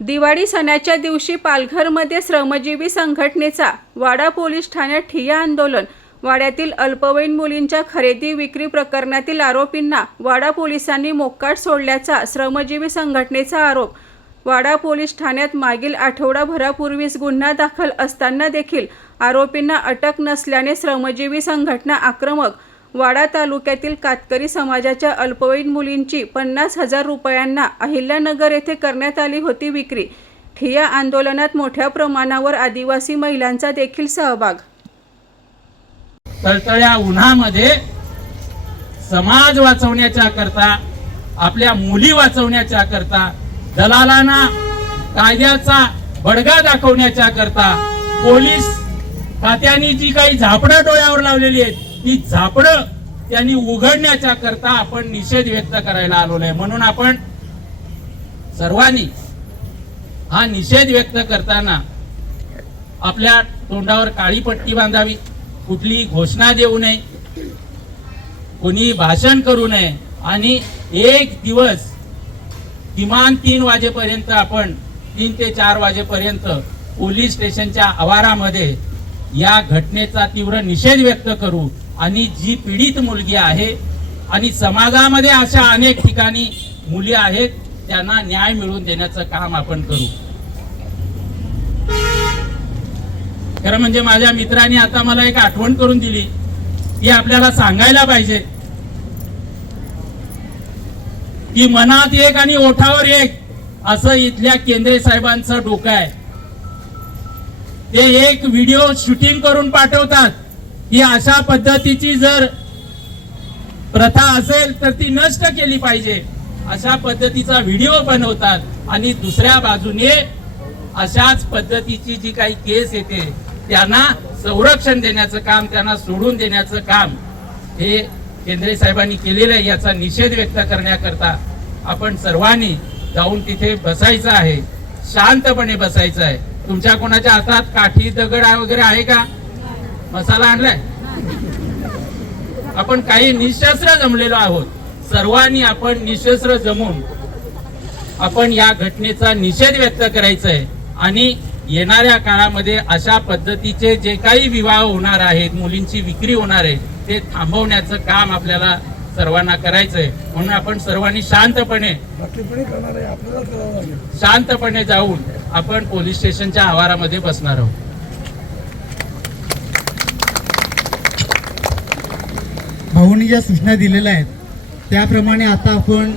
दिवाळी सणाच्या दिवशी पालघरमध्ये श्रमजीवी संघटनेचा वाडा पोलीस ठाण्यात ठिय्या आंदोलन. वाड्यातील अल्पवयीन मुलींच्या खरेदी विक्री प्रकरणातील आरोपींना वाडा पोलिसांनी मोक्काट सोडल्याचा श्रमजीवी संघटनेचा आरोप. वाडा पोलीस ठाण्यात मागील आठवडाभरापूर्वीच गुन्हा दाखल असताना देखील आरोपींना अटक नसल्याने श्रमजीवी संघटना आक्रमक वाडा तालुक्यातील कातकरी समाजाच्या अल्पवयीन मुलींची पन्नास हजार रुपयांना अहिल्यानगर येथे करण्यात आली होती विक्री. ठिया आंदोलनात मोठ्या प्रमाणावर आदिवासी महिलांचा देखील सहभाग. तळतळ्या उन्हामध्ये समाज वाचवण्याच्या करता आपल्या मुली वाचवण्याच्या करता दलालांना कायद्याचा बडगा दाखवण्याच्या करता पोलीस खात्याने जी काही झापडं डोळ्यावर लावलेली आहेत ती झापडं त्यांनी उघडण्याच्या करता आपण निषेध व्यक्त करायला आलेलो आहे. म्हणून आपण सर्वांनी हा निषेध व्यक्त करताना आपल्या तोंडावर काळी पट्टी बांधावी. कुठली घोषणा देऊ नये. कोणी भाषण करू नये. आणि एक दिवस किमान तीन वाजेपर्यंत आपण तीन ते चार वाजेपर्यंत पोलीस स्टेशनच्या आवारामध्ये या घटनेचा तीव्र निषेध व्यक्त करू. आणि जी पीडित मुलगी आहे आणि समाजामध्ये अशा अनेक ठिकाणी मुली आहेत त्यांना न्याय मिळवून देण्याचं काम आपण करू. खरं म्हणजे माझ्या मित्राने आता मला एक आठवण करून दिली ती आपल्याला सांगायला पाहिजे. की मनात एक आणि ओठावर एक असं इथल्या केंद्रे साहेबांचं डोकं आहे. ते एक व्हिडिओ शूटिंग करून पाठवतात. ही अशा पद्धतीची जर प्रथा असेल तर ती नष्ट केली पाहिजे. अशा पद्धतीचा व्हिडिओ बनवतात आणि दुसऱ्या बाजूने अशाच पद्धतीची जी काही केस येते त्यांना संरक्षण देण्याचं काम त्यांना सोडून देण्याचं काम हे केंद्रे साहेबांनी केलेलं आहे याचा निषेध व्यक्त करण्याकरता आपण सर्वांनी जाऊन तिथे बसायचं आहे. शांतपणे बसायचं आहे. तुमच्या कोणाच्या हातात काठी दगड आहे वगैरे आहे का? मसाला आणलाय. आपण काही निशस्त्र जमलेलो आहोत. सर्वांनी आपण निशस्त्र जमून आपण या घटनेचा निषेध व्यक्त करायचा आहे आणि येणाऱ्या काळामध्ये अशा पद्धतीचे जे काही विवाह होणार आहेत मुलींची विक्री होणार आहे ते थांबवण्याचं काम आपल्याला सर्वांना करायचंय. म्हणून आपण सर्वांनी शांतपणे शांतपणे जाऊन आपण पोलीस स्टेशनच्या आवारामध्ये बसणार आहोत. भाऊनी ज्या सूचना दिलेल्या आहेत त्याप्रमाणे आता आपण